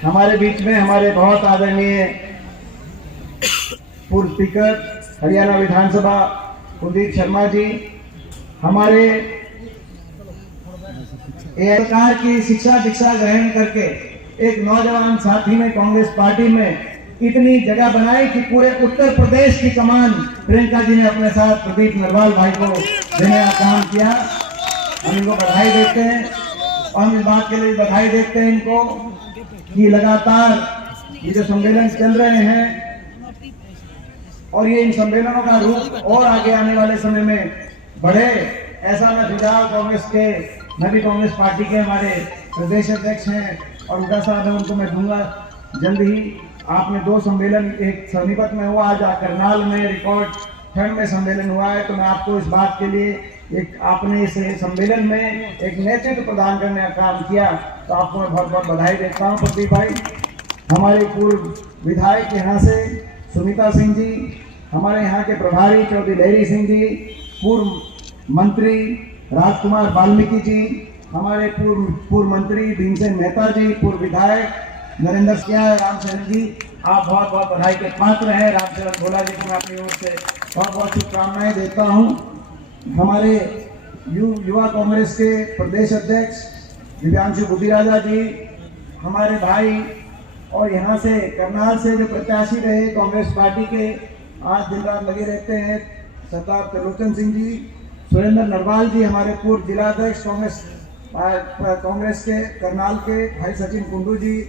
हमारे बीच में हमारे बहुत आदरणीय पूर्व स्पीकर हरियाणा विधानसभा कुलदीप शर्मा जी, हमारे सरकार की शिक्षा दीक्षा ग्रहण करके एक नौजवान साथी ने कांग्रेस पार्टी में इतनी जगह बनाई कि पूरे उत्तर प्रदेश की कमान प्रियंका जी ने अपने साथ प्रदीप नरवाल भाई को देने का काम किया। हम इनको बधाई देते हैं और हम इस बात के लिए बधाई देते हैं इनको कि लगातार ये जो सम्मेलन चल रहे हैं और ये इन सम्मेलनों का रूप और आगे आने वाले समय में बढ़े, ऐसा मैं सुझाव कांग्रेस के, मैं भी कांग्रेस पार्टी के हमारे प्रदेश अध्यक्ष हैं और उनका साथ है, उनको मैं दूंगा जल्द ही। आपने 2 सम्मेलन, एक सोनीपत में हुआ, आज करनाल में रिकॉर्ड ठंड में सम्मेलन हुआ है, तो मैं आपको इस बात के लिए एक आपने इस सम्मेलन में एक नेतृत्व प्रदान करने का काम किया, तो आपको मैं बहुत बहुत बधाई देता हूँ प्रदीप भाई। हमारे पूर्व विधायक यहाँ से सुनीता सिंह जी, हमारे यहाँ के प्रभारी चौधरी लहरी सिंह जी, पूर्व मंत्री राजकुमार वाल्मीकि जी, हमारे पूर्व मंत्री भीमसेन मेहता जी, पूर्व विधायक नरेंद्र सिंह, रामचरण जी, आप बहुत बहुत बधाई के पात्र हैं। रामचरण भोला जी को मैं अपनी ओर से बहुत बहुत शुभकामनाएं देता हूं। हमारे युवा कांग्रेस के प्रदेश अध्यक्ष दिव्यांशु बुद्धिराजा जी, हमारे भाई और यहाँ से करनाल से जो प्रत्याशी रहे कांग्रेस पार्टी के, आज दिन रात लगे रहते हैं, सरदार त्रिलोचन सिंह जी, सुरेंद्र नरवाल जी, हमारे पूर्व जिलाध्यक्ष कांग्रेस के करनाल के भाई सचिन कुंडू जी,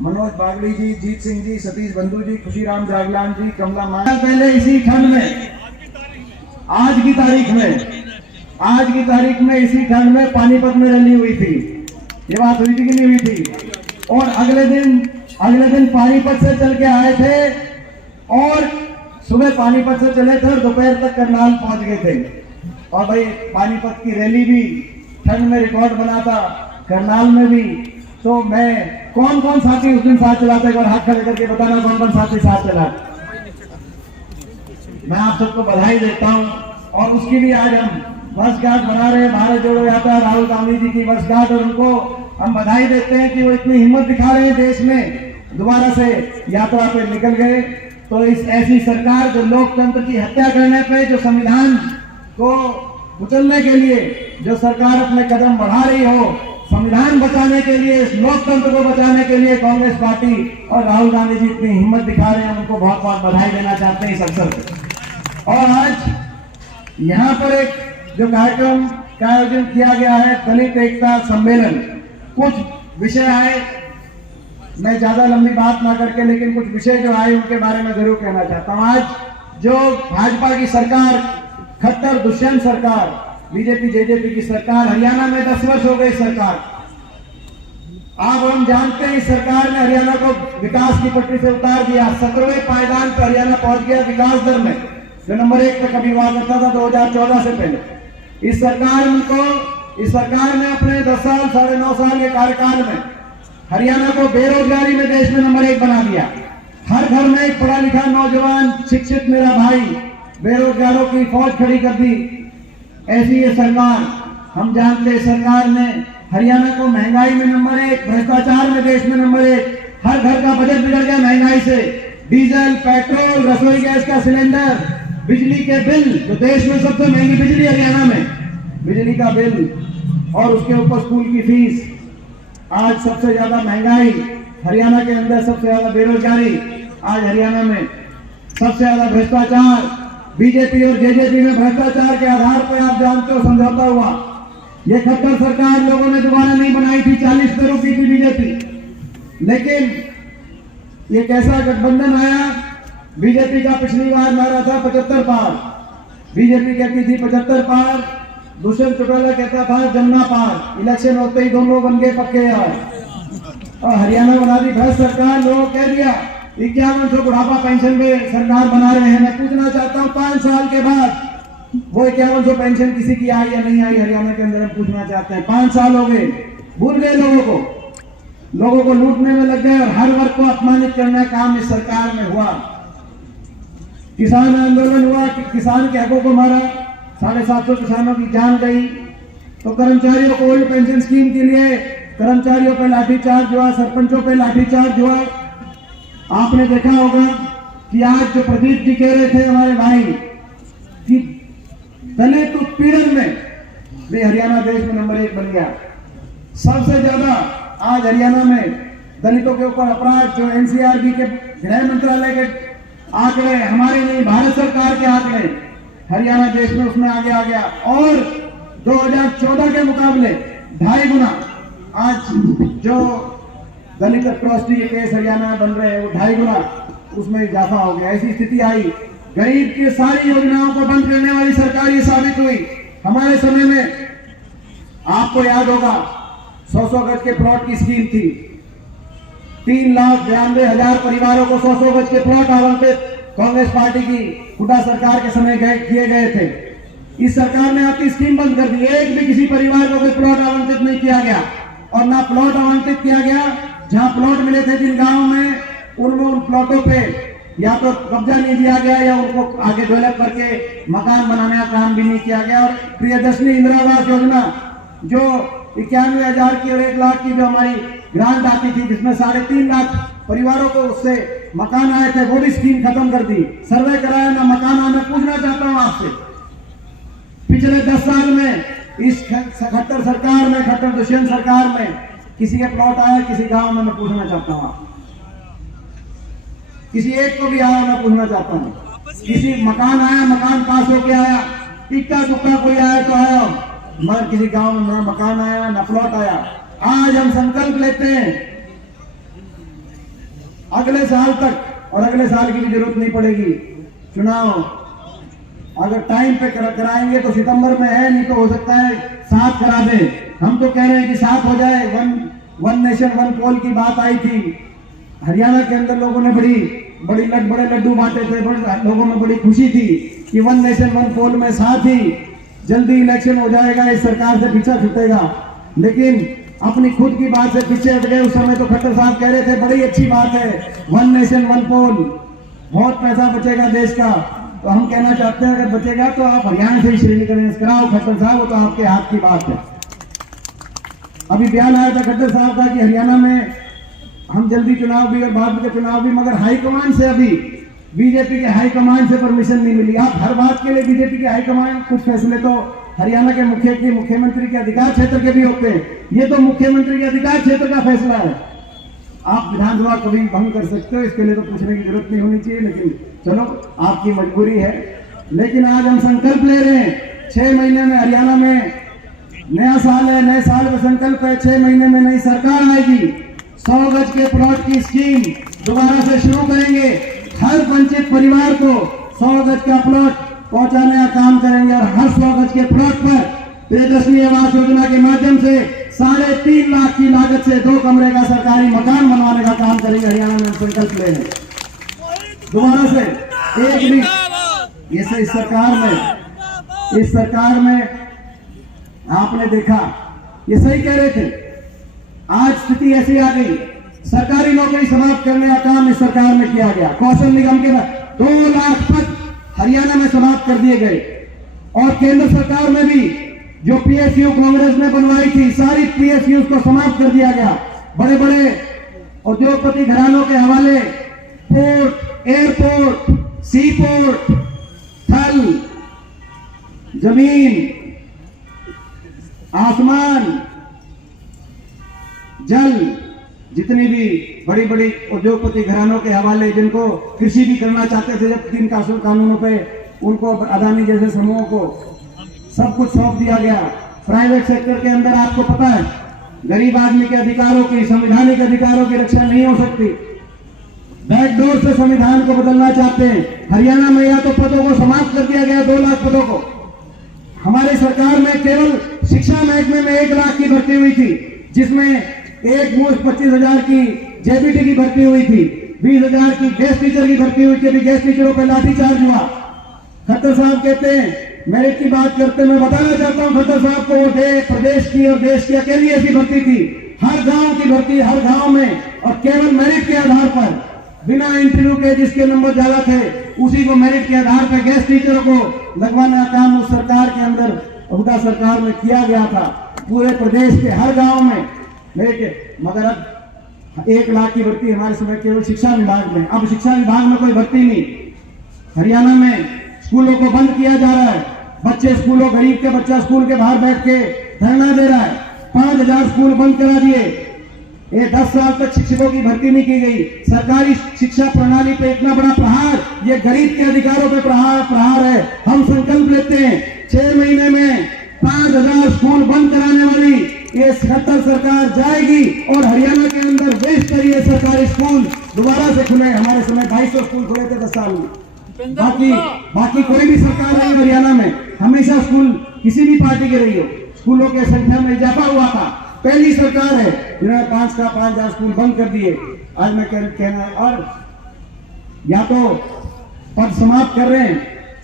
मनोज बागड़ी जी, जीत सिंह जी, सतीश बंधु जी, खुशीराम जागलान जी, कमला मान। पहले इसी ठंड में, आज की तारीख में इसी ठंड में पानीपत में रैली हुई थी। ये बात हुई थी कि नहीं हुई थी? और अगले दिन पानीपत से चल के आए थे और सुबह पानीपत से चले थे और दोपहर तक करनाल पहुंच गए थे। और भाई पानीपत की रैली भी ठंड में रिकॉर्ड बना था, करनाल में भी। तो मैं कौन कौन साथी उस दिन साथ चलाते, एक बार हाथ खड़े करके बताना कौन कौन साथी साथ चला। मैं आप सबको बधाई देता हूं और उसकी भी आज हम वर्षगांठ बना रहे हैं, भारत जोड़ो यात्रा राहुल गांधी जी की वर्षगांठ, और उनको हम बधाई देते हैं कि वो इतनी हिम्मत दिखा रहे हैं, देश में दोबारा से यात्रा पे निकल गए। तो इस ऐसी सरकार जो लोकतंत्र की हत्या करने पे, जो संविधान को कुचलने के लिए जो सरकार अपने कदम बढ़ा रही हो, संविधान बचाने के लिए, इस लोकतंत्र को बचाने के लिए कांग्रेस पार्टी और राहुल गांधी जी इतनी हिम्मत दिखा रहे हैं, उनको बहुत बहुत बधाई देना चाहते हैं इस अवसर पर। और आज यहाँ पर एक जो कार्यक्रम का आयोजन किया गया है, दलित एकता सम्मेलन, कुछ विषय आए, मैं ज्यादा लंबी बात ना करके, लेकिन कुछ विषय जो आए उनके बारे में जरूर कहना चाहता हूँ। आज जो भाजपा की सरकार, खट्टर दुष्यंत सरकार, बीजेपी जेजेपी की सरकार, हरियाणा में 10 वर्ष हो गए सरकार। आप हम जानते हैं इस सरकार ने हरियाणा को विकास की पटरी से उतार दिया। 17वें पायदान पर हरियाणा पहुंच गया विकास दर में, जो नंबर 1 पे कभी हुआ करता था 2014 से पहले। इस सरकार ने अपने 10 साल, 9.5 साल के कार्यकाल में हरियाणा को बेरोजगारी में देश में नंबर 1 बना दिया। हर घर में एक पढ़ा लिखा नौजवान, शिक्षित मेरा भाई, बेरोजगारों की फौज खड़ी कर दी। ऐसी ये सरकार, हम जानते हैं सरकार ने हरियाणा को महंगाई में नंबर 1, भ्रष्टाचार में देश में नंबर 1, हर घर का बजट बिगड़ गया महंगाई से। डीजल, पेट्रोल, रसोई गैस का सिलेंडर, बिजली के बिल, जो देश में सबसे महंगी बिजली हरियाणा में, बिजली का बिल, और उसके ऊपर स्कूल की फीस। आज सबसे ज्यादा महंगाई हरियाणा के अंदर, सबसे ज्यादा बेरोजगारी आज हरियाणा में, सबसे ज्यादा भ्रष्टाचार। बीजेपी और जेजेपी में भ्रष्टाचार के आधार पर आप जानते हो समझौता हुआ। ये खट्टर सरकार लोगों ने दोबारा नहीं बनाई थी, 40 पे रुकी थी बीजेपी। लेकिन ये कैसा गठबंधन आया, बीजेपी का पिछली बार नारा था 75 पार, बीजेपी कहती थी 75 पार, दुष्यंत चौटाला कहता था जमुना पार। इलेक्शन होते ही दोनों बन गए पक्के यार, और हरियाणा बना दी भ्रष्ट सरकार। लोगों कह दिया 5100 बुढ़ापा पेंशन में सरकार बना रहे हैं। मैं पूछना चाहता हूं 5 साल के बाद वो 5100 पेंशन किसी की आई या नहीं आई हरियाणा के अंदर, हम पूछना चाहते हैं। 5 साल हो गए, भूल गए लोगों को लूटने में लग गए और हर वर्ग को अपमानित करने का काम इस सरकार में हुआ। किसान आंदोलन हुआ, किसान के हकों को मारा, 750 किसानों की जान गई। तो कर्मचारियों को ओल्ड पेंशन स्कीम के लिए कर्मचारियों पे लाठीचार्ज हुआ, सरपंचों पे लाठीचार्ज हुआ। आपने देखा होगा कि आज जो प्रदीप जी कह रहे थे हमारे भाई कि दलित उत्पीड़न में भी हरियाणा देश में नंबर 1 बन गया। सबसे ज्यादा आज हरियाणा में दलितों के ऊपर अपराध जो एनसीआरबी के गृह मंत्रालय के आंकड़े, हमारे नहीं भारत सरकार के आंकड़े, हरियाणा देश में उसमें आगे आ गया। और 2014 के मुकाबले 2.5 गुना आज जो दलित अट्रॉसिटी के केस हरियाणा में बन रहे हैं वो 2.5 गुना उसमें इजाफा हो गया। ऐसी स्थिति आई, गरीब की सारी योजनाओं को बंद करने वाली सरकार ये साबित हुई। हमारे समय में आपको याद होगा 100 गज के प्लॉट की स्कीम थी, 3,92,000 परिवारों को 100 गज के प्लॉट आवंटित कांग्रेस पार्टी की हुड्डा सरकार के समय किए गए थे। इस सरकार ने आपकी स्कीम बंद कर दी, एक भी किसी परिवार को कोई प्लॉट आवंटित नहीं किया गया। और ना प्लॉट आवंटित किया गया, जहां प्लॉट मिले थे जिन गांवों में, उनमें उन प्लॉटों पे या तो कब्जा नहीं दिया गया या उनको आगे डेवलप करके मकान बनाने का काम भी नहीं किया गया। और प्रियदर्शनी इंदिरा आवास योजना जो 91,000 की और 1 लाख की जो हमारी ग्रांट आती थी, जिसमें 3.5 लाख परिवारों को उससे मकान आए थे, वो भी स्कीम खत्म कर दी। सर्वे कराया ना मकान आया। मैं पूछना चाहता हूं आपसे, पिछले 10 साल में इस खट्टर सरकार में, खट्टर दुष्यंत सरकार में किसी के प्लॉट आया किसी गांव में? मैं पूछना चाहता हूं, किसी एक को भी आया? मैं पूछना चाहता हूं, किसी मकान आया, मकान पास होके आया? इक्का दुक्का कोई आया तो आया, मगर किसी गांव में ना मकान आया ना प्लॉट आया। आज हम संकल्प लेते हैं अगले साल तक, और अगले साल की भी जरूरत नहीं पड़ेगी, चुनाव अगर टाइम पे कराएंगे तो सितंबर में है, नहीं तो हो सकता है 7 करा दे। हम तो कह रहे हैं कि 7 हो जाए। वन नेशन वन पोल की बात आई थी, हरियाणा के अंदर लोगों ने बड़े लड्डू बांटे थे, लोगों में बड़ी खुशी थी कि 1 नेशन 1 पोल में 7 ही जल्दी इलेक्शन हो जाएगा, इस सरकार से पीछा छूटेगा। लेकिन अपनी खुद की बात से पीछे हट गए। उस समय तो खट्टर साहब कह रहे थे बड़ी अच्छी बात है 1 नेशन 1 पोल, बहुत पैसा बचेगा देश का। तो हम कहना चाहते हैं अगर बचेगा तो आप हरियाणा से ही श्रेणीकरण कराओ खट्टर साहब, वो तो आपके हाथ की बात है। अभी बयान आया था खट्टर साहब का कि हरियाणा में हम जल्दी चुनाव भी और बाद के चुनाव भी, मगर हाईकमान से, अभी बीजेपी के हाईकमान से परमिशन नहीं मिली। आप हर बात के लिए बीजेपी के हाईकमान, कुछ फैसले तो हरियाणा के मुख्यमंत्री के अधिकार क्षेत्र के भी होते हैं, ये तो मुख्यमंत्री के अधिकार क्षेत्र का फैसला है। आप विधानसभा कभी भंग कर सकते हो, इसके लिए तो पूछने की जरूरत नहीं होनी चाहिए, लेकिन चलो आपकी मजबूरी है। लेकिन आज हम संकल्प ले रहे हैं, 6 महीने में हरियाणा में नया साल है, नए साल में संकल्प है, 6 महीने में नई सरकार आएगी, 100 गज के प्लॉट की स्कीम दोबारा से शुरू करेंगे। हर वंचित परिवार को 100 गज का प्लॉट पहुंचाने का काम करेंगे और हर 100 गज के प्लॉट पर प्रियदर्शनी आवास योजना के माध्यम से 3.5 लाख की लागत से 2 कमरे का सरकारी मकान बनवाने का काम करेंगे। हरियाणा में संकल्प ले रहे दोबारा से एक भी इस सरकार में आपने देखा, ये सही कह रहे थे, आज स्थिति ऐसी आ गई, सरकारी नौकरी समाप्त करने का काम इस सरकार में किया गया। कौशल निगम के 2 लाख पद हरियाणा में समाप्त कर दिए गए। और केंद्र सरकार में भी जो पीएसयू कांग्रेस ने बनवाई थी, सारी पीएसयू को समाप्त कर दिया गया। बड़े बड़े उद्योगपति घरानों के हवाले पोर्ट, एयरपोर्ट, सी पोर्ट, थल, जमीन, आसमान, जल, जितनी भी बड़ी बड़ी उद्योगपति घरानों के हवाले, जिनको कृषि भी करना चाहते थे जब 3 कानूनों पे, उनको अदानी जैसे समूहों को सब कुछ सौंप दिया गया। प्राइवेट सेक्टर के अंदर आपको पता है गरीब आदमी के अधिकारों की, संवैधानिक अधिकारों की रक्षा नहीं हो सकती। बैकडोर से संविधान को बदलना चाहते हैं। हरियाणा में या तो पदों को समाप्त कर दिया गया, 2 लाख पदों को। हमारी सरकार में केवल शिक्षा महकमे में 1 लाख की भर्ती हुई थी, जिसमें एक मुश्त 25,000 की जेबीटी की भर्ती हुई थी, 20,000 की गेस्ट टीचर की भर्ती हुई थी। अभी गेस्ट टीचरों पर लाठीचार्ज हुआ। खट्टर साहब कहते हैं मेरिट की बात करते, मैं बताना चाहता हूं खट्टर साहब को, वो प्रदेश की और देश की अकेली ऐसी भर्ती थी, हर गांव की भर्ती, हर गांव में, और केवल मेरिट के आधार पर, बिना इंटरव्यू के जिसके नंबर ज्यादा थे उसी को मेरिट के आधार पर गेस्ट टीचरों को लगवाने का काम उस सरकार के अंदर, हुड्डा सरकार में किया गया था। पूरे प्रदेश के हर गांव में मगर अब 1 लाख की भर्ती हमारे समय केवल शिक्षा विभाग में, अब शिक्षा विभाग में कोई भर्ती नहीं। हरियाणा में स्कूलों को बंद किया जा रहा है, बच्चे स्कूलों, गरीब के बच्चा स्कूल के बाहर बैठ के धरना दे रहा है। 5000 स्कूल बंद करा दिए। ये 10 साल तक शिक्षकों की भर्ती नहीं की गई। सरकारी शिक्षा प्रणाली पे इतना बड़ा प्रहार, ये गरीब के अधिकारों पे प्रहार है। हम संकल्प लेते हैं 6 महीने में 5000 स्कूल बंद कराने वाली ये खट्टर सरकार जाएगी और हरियाणा के अंदर वे स्तरीय सरकारी स्कूल दोबारा से खुले। हमारे समय 250 स्कूल खुले थे 10 साल में। बाकी कोई भी सरकार नहीं हरियाणा में, हमेशा स्कूल किसी भी पार्टी की रही हो, स्कूलों की संख्या में इजाफा हुआ था। पहली सरकार है जिन्होंने 5000 स्कूल बंद कर दिए। आज मैं कहना है, और या तो पद समाप्त कर रहे हैं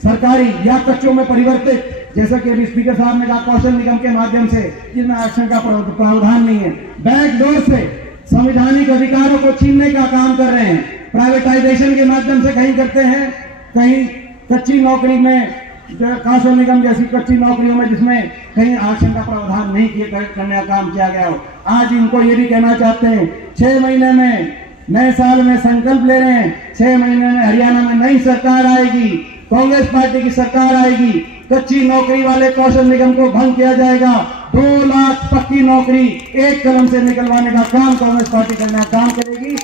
सरकारी या कच्चों में परिवर्तित, जैसा कि अभी स्पीकर साहब ने कहा कौशल निगम के माध्यम से, जिसमें आरक्षण का प्रावधान नहीं है। बैकडोर से संवैधानिक अधिकारों को छीनने का काम कर रहे हैं। प्राइवेटाइजेशन के माध्यम से कहीं करते हैं, कहीं कच्ची नौकरी में, कौशल निगम जैसी कच्ची नौकरियों में जिसमें कहीं आरक्षण का प्रावधान नहीं करने का काम किया गया हो। आज इनको ये भी कहना चाहते हैं 6 महीने में, नए साल में संकल्प ले रहे हैं, 6 महीने में हरियाणा में नई सरकार आएगी, कांग्रेस पार्टी की सरकार आएगी। कच्ची नौकरी वाले कौशल निगम को भंग किया जाएगा। 2 लाख पक्की नौकरी एक कलम से निकलवाने का काम कांग्रेस पार्टी करने का काम करेगी,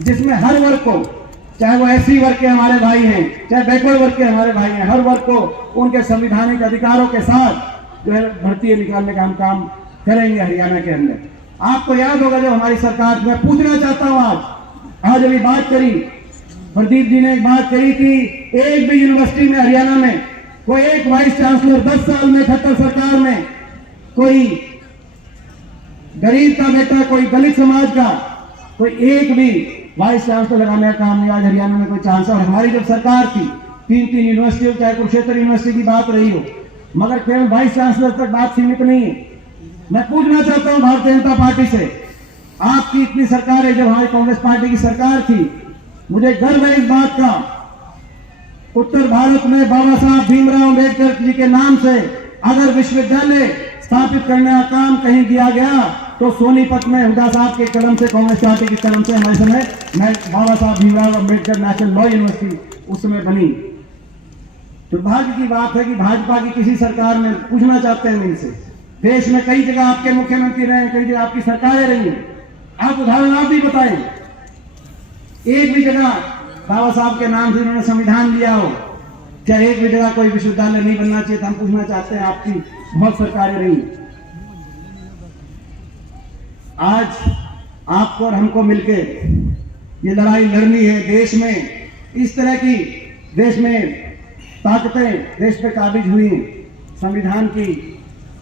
जिसमें हर वर्ग को, चाहे वो एससी वर्ग के हमारे भाई हैं, चाहे बैकवर्ड वर्ग के हमारे भाई हैं, हर वर्ग को उनके संवैधानिक अधिकारों के साथ जो है भर्ती निकालने का हम काम करेंगे हरियाणा के अंदर। आपको याद होगा जब हमारी सरकार, मैं पूछना चाहता हूं, आज अभी बात करी, प्रदीप जी ने एक बात कही कि एक भी यूनिवर्सिटी में हरियाणा में कोई एक वाइस चांसलर 10 साल में खट्टर सरकार में, कोई गरीब का बेटा, कोई दलित समाज का, कोई एक भी वाइस चांसलर लगाने का काम नहीं। आज हरियाणा में कोई चांसलर, हमारी जब सरकार थी 3 यूनिवर्सिटी, चाहे कुरुक्षेत्र यूनिवर्सिटी की बात रही हो, मगर केवल वाइस चांसलर तक बात सीमित नहीं है। मैं पूछना चाहता हूं भारतीय जनता पार्टी से, आपकी इतनी सरकार है, जब हमारी कांग्रेस पार्टी की सरकार थी, मुझे गर्व है इस बात का, उत्तर भारत में बाबा साहब भीमराव अम्बेडकर जी के नाम से अगर विश्वविद्यालय स्थापित करने का काम कहीं किया गया तो सोनीपत में हुड्डा साहब के कलम से, कांग्रेस पार्टी की कलम से हमारे समय बाबा Saheb Bhimrao Ambedkar national law university उस समय बनी। दुर्भाग्य की बात है कि भाजपा की किसी सरकार में, पूछना चाहते हैं इनसे, देश में कई जगह आपके मुख्यमंत्री रहे, कई जगह आपकी सरकारें रही हैं, आप उदाहरण आप भी बताएं, एक भी जगह बाबा साहब के नाम से उन्होंने संविधान दिया हो, क्या एक भी जगह कोई विश्वविद्यालय नहीं बनना चाहिए? हम पूछना चाहते हैं, आपकी बहुत सरकारें रही। आज आपको और हमको मिलकर ये लड़ाई लड़नी है। देश में इस तरह की, देश में ताकतें देश पे काबिज हुई संविधान की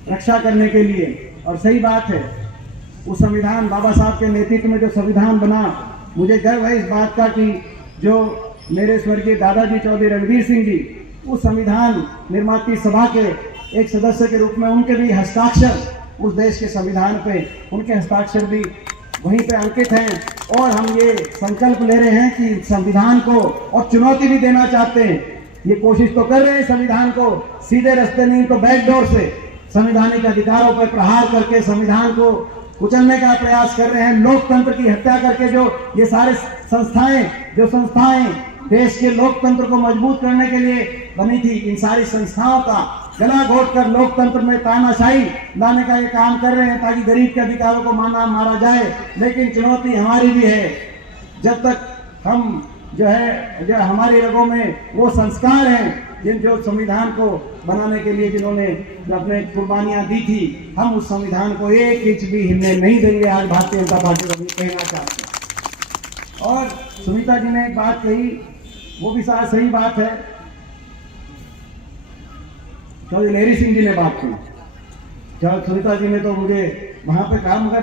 रक्षा करने के लिए, और सही बात है, उस संविधान, बाबा साहब के नेतृत्व में जो संविधान बना, मुझे गर्व है इस बात का कि जो मेरे स्वर्गीय दादाजी चौधरी रणवीर सिंह जी, उस संविधान निर्माती सभा के एक सदस्य के रूप में, उनके भी हस्ताक्षर उस देश के संविधान पे, उनके हस्ताक्षर भी वहीं पे अंकित हैं। और हम ये संकल्प ले रहे हैं कि संविधान को, और चुनौती भी देना चाहते हैं, ये कोशिश तो कर रहे हैं संविधान को सीधे रास्ते नहीं तो बैकडोर से संवैधानिक अधिकारों पर प्रहार करके संविधान को कुचलने का प्रयास कर रहे हैं। लोकतंत्र की हत्या करके जो ये सारे संस्थाएं देश के लोकतंत्र को मजबूत करने के लिए बनी थी, इन सारी संस्थाओं का गला घोट कर लोकतंत्र में तानाशाही लाने का ये काम कर रहे हैं ताकि गरीब के अधिकारों को मारा जाए। लेकिन चुनौती हमारी भी है, जब तक हम जो हमारी रगों में वो संस्कार हैं जो संविधान को बनाने के लिए जिन्होंने अपने कुर्बानियां दी थी, हम उस संविधान को एक इंच भी हिलने नहीं देंगे। आज भारतीय जनता पार्टी को भी कहना चाहते हैं। और सुनीता जी ने एक बात कही, वो भी सही बात है, चौधरी लहरी सिंह जी ने बात की। सुनीता जी ने तो मुझे वहां पे कहा, मगर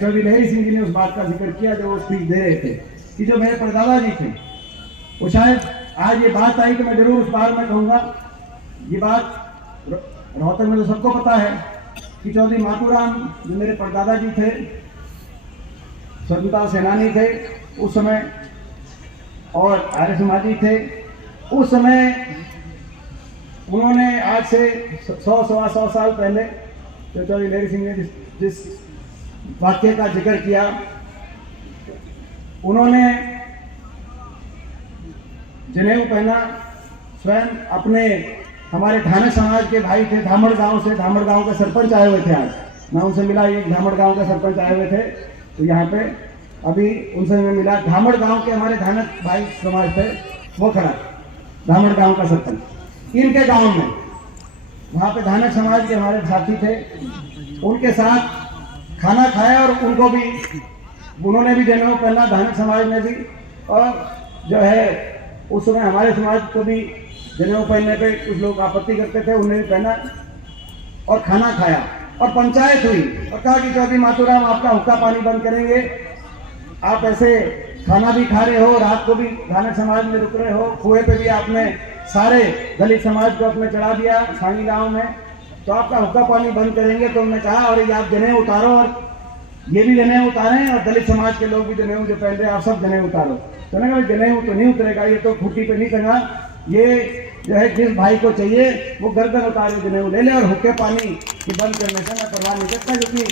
चौधरी लहरी सिंह जी ने उस बात का जिक्र किया जो वो स्पीच दे रहे थे कि जो मेरे परदादा जी थे, वो शायद आज ये बात आई तो मैं जरूर उस बार में कहूँगा। ये बात रोहतक में तो सबको पता है कि चौधरी मातूराम जो मेरे परदादा जी थे, स्वतंत्रता सेनानी थे उस समय, और आर्य समाजी थे उस समय, उन्होंने आज से 100-125 साल पहले जो चौधरी लहरी सिंह ने जिस वाक्य का जिक्र किया, उन्होंने जनेऊ पहना, स्वयं अपने हमारे धानक समाज के भाई थे धामड़ गांव से, धामड़ गांव के सरपंच आए हुए थे, आज मैं उनसे मिला, एक धामड़ गांव के सरपंच आए हुए थे, तो यहाँ पे अभी उनसे मैं मिला। धामड़ गांव के हमारे धानक भाई समाज थे, वो खड़ा धामड़ गांव का सरपंच, इनके गांव में वहाँ पे धानक समाज के हमारे साथी थे, उनके साथ खाना खाया और उनको भी, उन्होंने भी जनेऊ पहना, धानक समाज ने भी, और जो है उस समय हमारे समाज को भी जनेऊ पहनने पे कुछ लोग आपत्ति करते थे, उन्होंने भी पहना और खाना खाया और पंचायत हुई और कहा कि चौधरी माथुराम आपका हुक्का पानी बंद करेंगे, आप ऐसे खाना भी खा रहे हो, रात को भी धानक समाज में रुक रहे हो, कुएं पे भी आपने सारे दलित समाज को अपने चढ़ा दिया सानी गांव में, तो आपका हुक्का पानी बंद करेंगे। तो उन्होंने कहा और ये आप जनेऊ उतारो और ये भी जनेऊ उतारें और दलित समाज के लोग भी जनेऊ जो पहन रहे आप सब जनेऊ उतारो। तो ना कहा जनेऊ तो नहीं उतरेगा, ये तो खूंटी पे नहीं टंगा, ये जो है जिस भाई को चाहिए वो गर्दन उतार के जनेऊ ले ले और हुक्के पानी की बंद करने से मैं परवाह नहीं करता, क्योंकि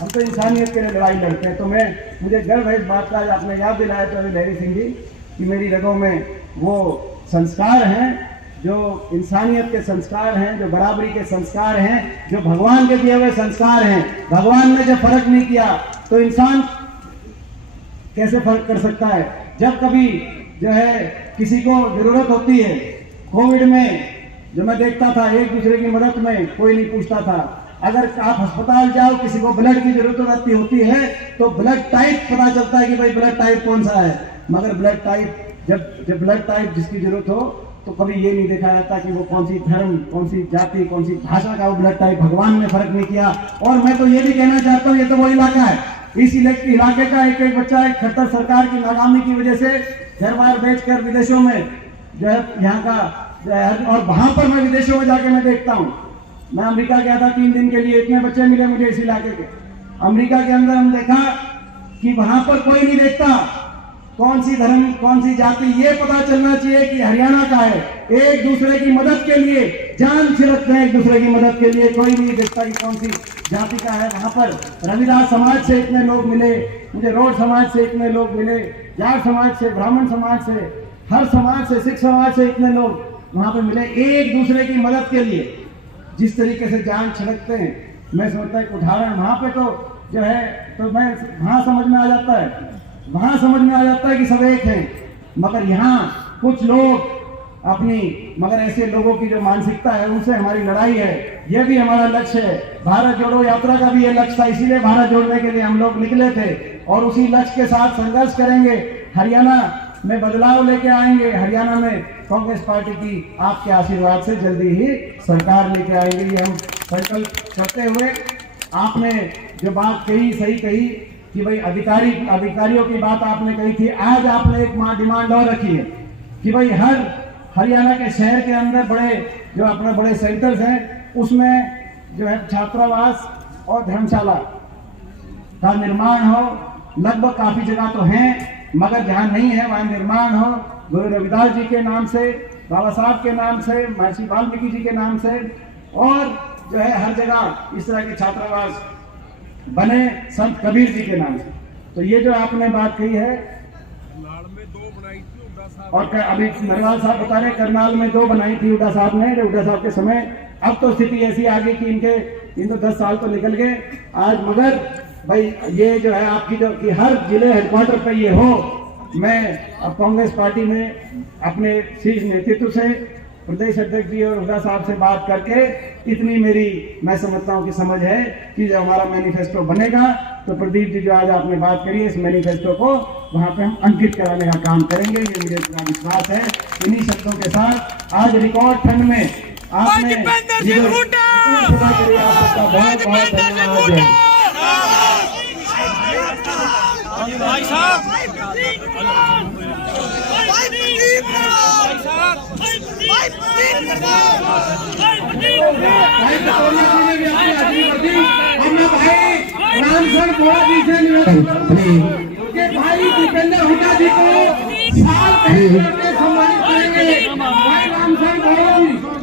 हम तो इंसानियत के लिए लड़ाई लड़ते हैं। तो मुझे गर्व है इस बात का, आपने याद दिलाया चौधरी लहरी सिंह जी कि मेरी रगों में वो संस्कार हैं जो इंसानियत के संस्कार हैं, जो बराबरी के संस्कार हैं, जो भगवान के दिए हुए संस्कार हैं। भगवान ने जब फर्क नहीं किया तो इंसान कैसे फर्क कर सकता है? जब कभी जो है किसी को जरूरत होती है, कोविड में जो मैं देखता था एक दूसरे की मदद में कोई नहीं पूछता था। अगर आप अस्पताल जाओ, किसी को ब्लड की जरूरत होती है तो ब्लड टाइप पता चलता है कि भाई ब्लड टाइप कौन सा है, मगर ब्लड टाइप जब ब्लड टाइप जिसकी जरूरत हो तो कभी ये नहीं देखा जाता कि वो कौन सी धर्म, कौन सी जाति, कौन सी भाषा का वो ब्लड टाइप। भगवान ने फर्क नहीं किया। और मैं तो ये भी कहना चाहता हूँ, ये तो वो इलाका है, इस इलाके का एक एक बच्चा एक खट्टर सरकार की नाकामी की वजह से घर बार बेचकर विदेशों में जो है यहाँ का, और वहां पर मैं विदेशों में जाके मैं देखता हूँ। मैं अमेरिका गया था 3 दिन के लिए, इतने बच्चे मिले मुझे इस इलाके के। अमेरिका के अंदर हम देखा कि वहां पर कोई नहीं देखता कौन सी धर्म, कौन सी जाति, ये पता चलना चाहिए कि हरियाणा का है। एक दूसरे की मदद के लिए जान छिड़कते हैं, एक दूसरे की मदद के लिए, कोई नहीं देखता कि कौन सी जाति का है। वहां पर रविदास समाज से इतने लोग मिले मुझे, रोड समाज से इतने लोग मिले, जाट समाज से, ब्राह्मण समाज से, हर समाज से, सिख समाज से इतने लोग वहां पर मिले एक दूसरे की मदद के लिए। जिस तरीके से जान छिड़कते हैं, मैं सोचता एक उदाहरण वहां पे तो जो है, तो मैं वहां समझ में आ जाता है, वहां समझ में आ जाता है कि सब एक हैं। मगर यहाँ कुछ लोग अपनी, मगर ऐसे लोगों की जो मानसिकता है उनसे हमारी लड़ाई है। यह भी हमारा लक्ष्य है। भारत जोड़ो यात्रा का भी ये लक्ष्य था, इसीलिए भारत जोड़ने के लिए हम लोग निकले थे और उसी लक्ष्य के साथ संघर्ष करेंगे। हरियाणा में बदलाव लेके आएंगे, हरियाणा में कांग्रेस पार्टी की आपके आशीर्वाद से जल्दी ही सरकार लेके आएंगे, ये हम संकल्प करते हुए। आपने जो बात कही सही कही कि भाई अधिकारियों की बात आपने कही थी। आज आपने एक डिमांड और रखी है कि भाई हर हरियाणा के शहर के अंदर बड़े जो अपने बड़े सेंटर्स हैं उसमें जो है छात्रावास और धर्मशाला का निर्माण हो। लगभग काफी जगह तो हैं, मगर जहाँ नहीं है वहाँ निर्माण हो। गुरु रविदास जी के नाम से, बाबा साहब के नाम से, महर्षि वाल्मीकि जी के नाम से, और जो है हर जगह इस तरह के छात्रावास बने संत कबीर जी के नाम से। तो ये जो आपने बात कही है, और अभी नरवाल साहब बता रहे करनाल में 2 बनाई थी हुड्डा साहब ने, हुड्डा साहब के समय। अब तो स्थिति ऐसी आ गई कि इन तो 10 साल तो निकल गए आज। मगर भाई ये जो है आपकी जो कि हर जिले हेडक्वार्टर पे ये हो, मैं अब कांग्रेस पार्टी में अपने शीर्ष नेतृत्व से, प्रदेश अध्यक्ष जी और हुड्डा साहब से बात करके, इतनी मेरी मैं समझता हूँ कि समझ है कि जब हमारा मैनिफेस्टो बनेगा तो प्रदीप जी जो आज आपने बात करी है, इस मैनिफेस्टो को वहाँ पे हम अंकित कराने का काम करेंगे, ये मुझे पूरा विश्वास है। इन्हीं शब्दों के साथ आज रिकॉर्ड ठंड में आपने भाई साहब भाई दीपेंद्र हुड्डा जी को साल सम्मानित करेंगे। भाई रामचंद्र